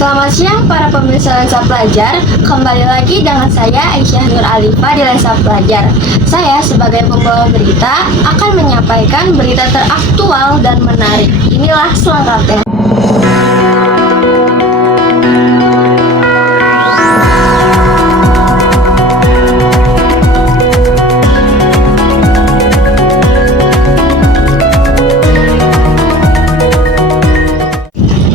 Selamat siang para pemirsa Lensa Pelajar. Kembali lagi dengan saya Aisyah Nur Alifa di Lensa Pelajar. Saya sebagai pembawa berita akan menyampaikan berita teraktual dan menarik. Inilah selengkapnya.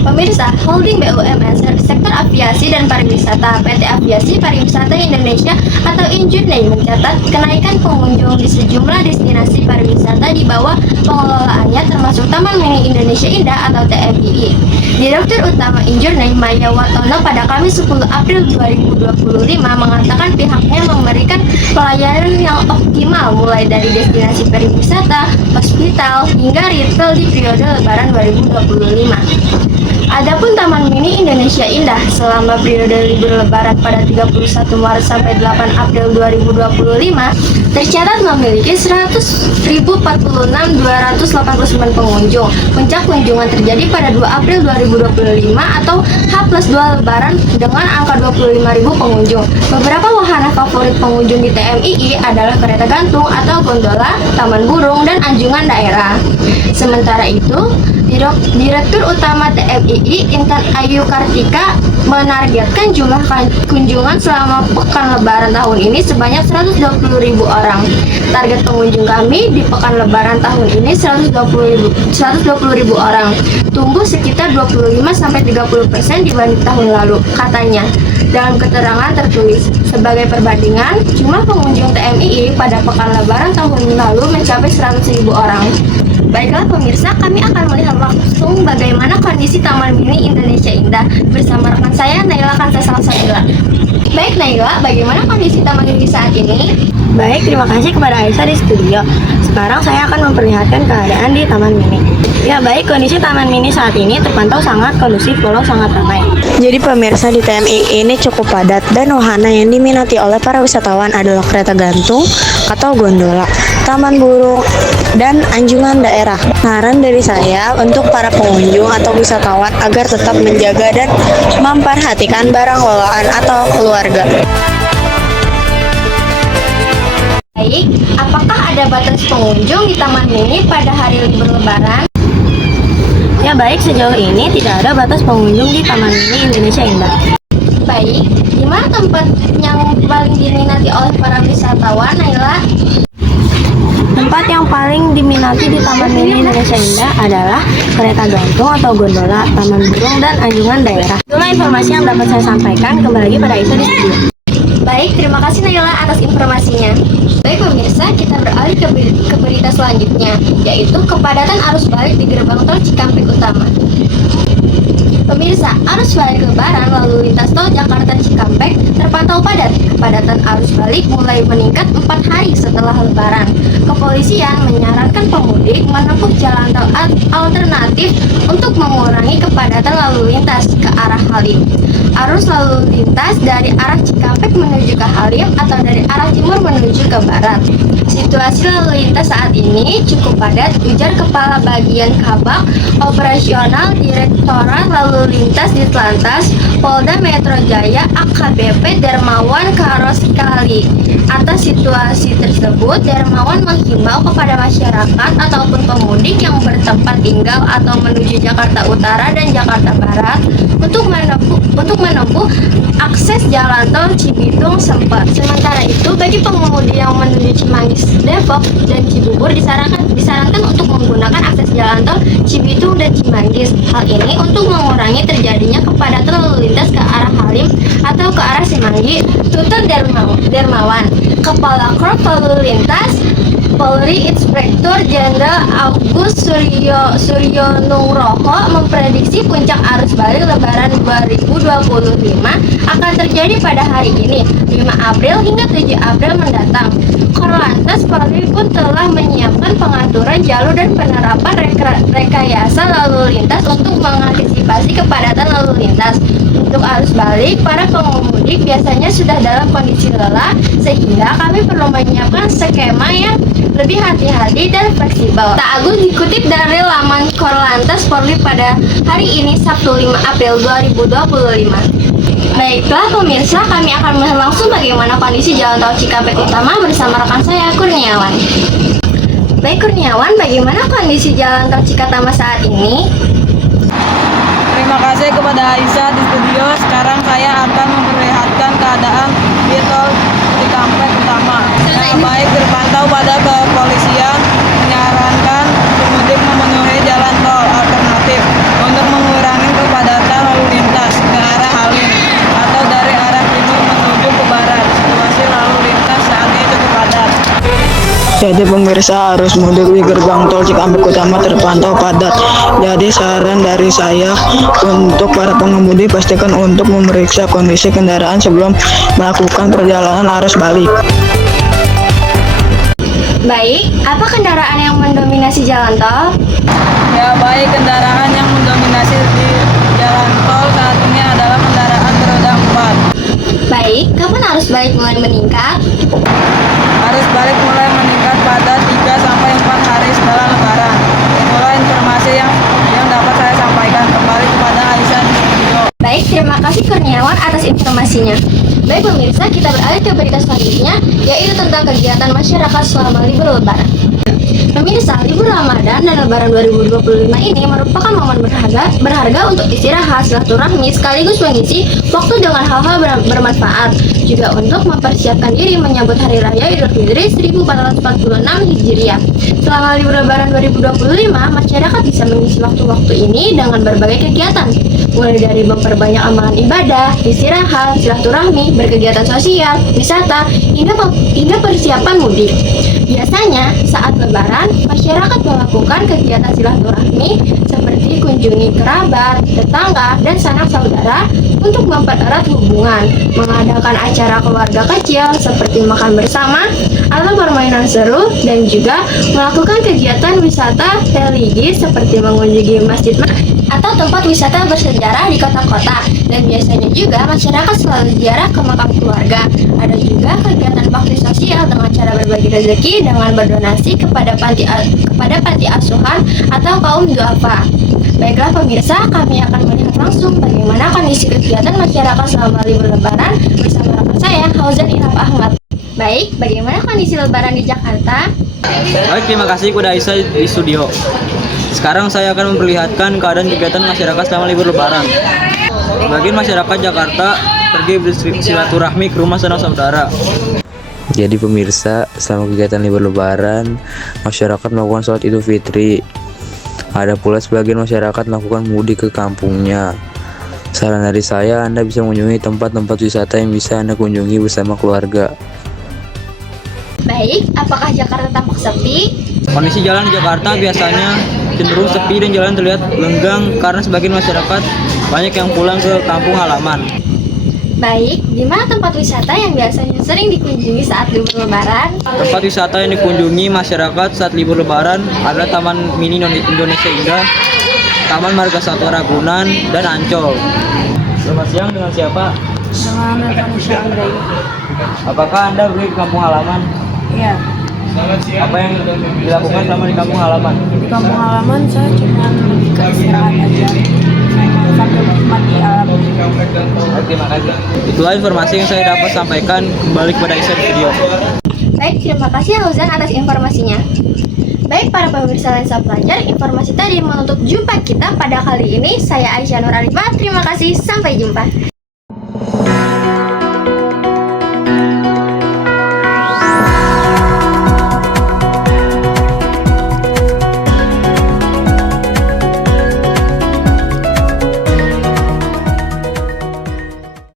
Pemirsa, holding BUMN sektor aviasi dan pariwisata PT Aviasi Pariwisata Indonesia atau Injurney mencatat kenaikan pengunjung di sejumlah destinasi pariwisata di bawah pengelolaannya termasuk Taman Mini Indonesia Indah atau TMII. Direktur Utama Injurney Maya Watono pada Kamis 10 April 2025 mengatakan pihaknya memberikan pelayanan yang optimal mulai dari destinasi pariwisata, hospital, hingga retail di periode Lebaran 2025. Adapun Taman Mini Indonesia Indah selama periode libur Lebaran pada 31 Maret sampai 8 April 2025 tercatat memiliki 100.046.289 pengunjung. Puncak kunjungan terjadi pada 2 April 2025 atau H+2 Lebaran dengan angka 25.000 pengunjung. Beberapa wahana favorit pengunjung di TMII adalah kereta gantung atau gondola, taman burung, dan anjungan daerah. Sementara itu, Direktur Utama TMII Intan Ayu Kartika menargetkan jumlah kunjungan selama pekan Lebaran tahun ini sebanyak 120.000 orang. Target pengunjung kami di pekan Lebaran tahun ini 120.000 orang, tumbuh sekitar 25-30% dibanding tahun lalu, katanya. Dalam keterangan tertulis, sebagai perbandingan, jumlah pengunjung TMII pada pekan Lebaran tahun lalu mencapai 100.000 orang. Baiklah pemirsa, kami akan melihat langsung bagaimana kondisi Taman Mini Indonesia Indah bersama rekan saya Naila Kansasalsabila. Baik Naila, bagaimana kondisi Taman Mini saat ini? Baik, terima kasih kepada Aisyah di studio. Sekarang saya akan memperlihatkan keadaan di Taman Mini. Ya baik, kondisi Taman Mini saat ini terpantau sangat kondusif walau sangat ramai. Jadi pemirsa, di TMI ini cukup padat dan wahana yang diminati oleh para wisatawan adalah kereta gantung atau gondola, taman burung, dan anjungan daerah. Saran dari saya untuk para pengunjung atau wisatawan agar tetap menjaga dan memperhatikan barang bawaan atau keluarga. Baik, apakah ada batas pengunjung di Taman Mini pada hari libur Lebaran? Ya baik, sejauh ini tidak ada batas pengunjung di Taman Mini Indonesia Indah. Baik, di mana tempat yang paling diminati oleh para wisatawan, Naila? Tempat yang paling diminati di Taman Mini Indonesia Indah adalah kereta gantung atau gondola, taman burung, dan anjungan daerah. Itulah informasi yang dapat saya sampaikan. Kembali lagi pada Aisyah di studio. Baik, terima kasih Naila atas informasinya. Baik pemirsa, kita beralih ke berita selanjutnya, yaitu kepadatan arus balik di gerbang tol Cikampek Utama. Pemirsa, arus balik Lebaran lalu lintas tol Jakarta Cikampek terpantau padat. Kepadatan arus balik mulai meningkat 4 hari setelah Lebaran. Kepolisian menyarankan pemudik menempuh jalan tol alternatif untuk mengurangi kepadatan lalu lintas ke arah Halim. Arus lalu lintas dari arah Cikampek menuju ke Halim atau dari arah timur menuju ke barat. Situasi lalu lintas saat ini cukup padat, ujar Kepala Bagian Kabak Operasional Direktorat Lalu Lintas Ditlantas Polda Metro Jaya AKBP Darmawan Karoskali. Atas situasi tersebut, Darmawan menghimbau kepada masyarakat ataupun pemudik yang bertempat tinggal atau menuju Jakarta Utara dan Jakarta Barat untuk menempuh akses jalan tol Cibitung Sempat. Sementara itu, bagi pengemudi yang menuju Cimanggis, Depok, dan Cibubur disarankan untuk menggunakan akses jalan tol Cibitung dan Cimanggis. Hal ini untuk mengurangi terjadinya kepadatan lalu lintas ke arah Halim atau ke arah Semanggi, tutur Darmawan. Kepala Korps Lalu Lintas Polri Inspektur Jenderal Agus Suryonugroho memprediksi puncak arus balik Lebaran 2025 akan terjadi pada hari ini, 5 April hingga 7 April mendatang. Korlantas Polri pun telah menyiapkan pengaturan jalur dan penerapan rekayasa lalu lintas untuk mengantisipasi kepadatan lalu lintas. Untuk arus balik, para pemudik biasanya sudah dalam kondisi lelah, sehingga kami perlu menyiapkan skema yang lebih hati-hati dan fleksibel. Tak Agung dikutip dari laman Korlantas Polri pada hari ini Sabtu 5 April 2025 Baiklah pemirsa, kami akan melihat langsung bagaimana kondisi Jalan Tol Cikampek Utama bersama rekan saya Kurniawan. Baik Kurniawan, bagaimana kondisi Jalan Tol Cikatama saat ini? Terima kasih kepada Aisyah di studio. Sekarang saya akan memperlihatkan keadaan di tol Cikampek Utama. Yang baik terpantau pada kepolisian menyarankan pemudik memenuhi jalan tol alternatif untuk mengurangi kepadatan lalu lintas ke arah Halim atau dari arah timur menuju ke barat. Situasi lalu lintas saat ini cukup padat. Jadi pemirsa, arus mudik di gerbang tol Cikampek Utama terpantau padat. Jadi saran dari saya untuk para pengemudi, pastikan untuk memeriksa kondisi kendaraan sebelum melakukan perjalanan arus balik. Baik, apa kendaraan yang mendominasi jalan tol? Ya, baik, kendaraan yang mendominasi di jalan tol saat ini adalah kendaraan beroda 4. Baik, kapan arus balik mulai meningkat? Arus balik mulai meningkat pada 3 sampai 4 hari setelah Lebaran. Itulah informasi yang dapat saya sampaikan. Kembali kepada Aisyah di studio. Baik, terima kasih Kurniawan atas informasinya. Baik pemirsa, kita beralih ke berita selanjutnya, yaitu tentang kegiatan masyarakat selama libur Lebaran. Pemirsa, libur Ramadan dan Lebaran 2025 ini merupakan momen berharga untuk istirahat, silaturahmi, sekaligus mengisi waktu dengan hal-hal bermanfaat, juga untuk mempersiapkan diri menyambut Hari Raya Idul Fitri 1446 Hijriah. Selama libur Lebaran 2025, masyarakat bisa mengisi waktu-waktu ini dengan berbagai kegiatan, mulai dari memperbanyak amalan ibadah, istirahat, silaturahmi, berkegiatan sosial, wisata, hingga persiapan mudik. Biasanya, saat Lebaran, masyarakat melakukan kegiatan silaturahmi seperti kunjungi kerabat, tetangga, dan sanak saudara untuk mempererat hubungan, mengadakan acara keluarga kecil seperti makan bersama atau permainan seru, dan juga melakukan kegiatan wisata religi seperti mengunjungi masjid atau tempat wisata bersejarah di kota-kota. Dan biasanya juga masyarakat selalu ziarah ke makam keluarga. Ada juga kegiatan bakti sosial dengan cara berbagi rezeki dengan berdonasi kepada panti asuhan atau kaum duafa. Baiklah pemirsa, kami akan melihat langsung bagaimana kondisi kegiatan masyarakat selama libur Lebaran bersama rekan saya, Hauzan Irham Ahmad. Baik, bagaimana kondisi Lebaran di Jakarta? Baik, terima kasih kepada Aisyah di studio. Sekarang saya akan memperlihatkan keadaan kegiatan masyarakat selama libur Lebaran. Sebagian masyarakat Jakarta pergi bersilaturahmi ke rumah sanak saudara. Jadi pemirsa, selama kegiatan libur Lebaran, masyarakat melakukan sholat Idul Fitri. Ada pula sebagian masyarakat melakukan mudik ke kampungnya. Saran dari saya, Anda bisa mengunjungi tempat-tempat wisata yang bisa Anda kunjungi bersama keluarga. Baik, apakah Jakarta tampak sepi? Kondisi jalan di Jakarta biasanya cenderung sepi dan jalan terlihat lenggang karena sebagian masyarakat banyak yang pulang ke kampung halaman. Baik, di mana tempat wisata yang biasanya sering dikunjungi saat libur Lebaran? Tempat wisata yang dikunjungi masyarakat saat libur Lebaran adalah Taman Mini Indonesia Indah, Taman Marga Satwa Ragunan, dan Ancol. Selamat siang, dengan siapa? Dengan Revanisha Andrei. Apakah Anda pergi ke kampung halaman? Iya, Apa yang dilakukan selama di kampung halaman? di kampung halaman saya cuma lebih ke istirahat aja sambil menikmati alam. Baik, terima kasih. Itulah informasi yang saya dapat sampaikan. Kembali kepada Aisyah di studio. Baik, terima kasih Hauzan atas informasinya. Baik para pemirsa Lensa Pelajar, informasi tadi menutup jumpa kita pada kali ini. Saya Aisyah Nur Alifah, terima kasih, sampai jumpa.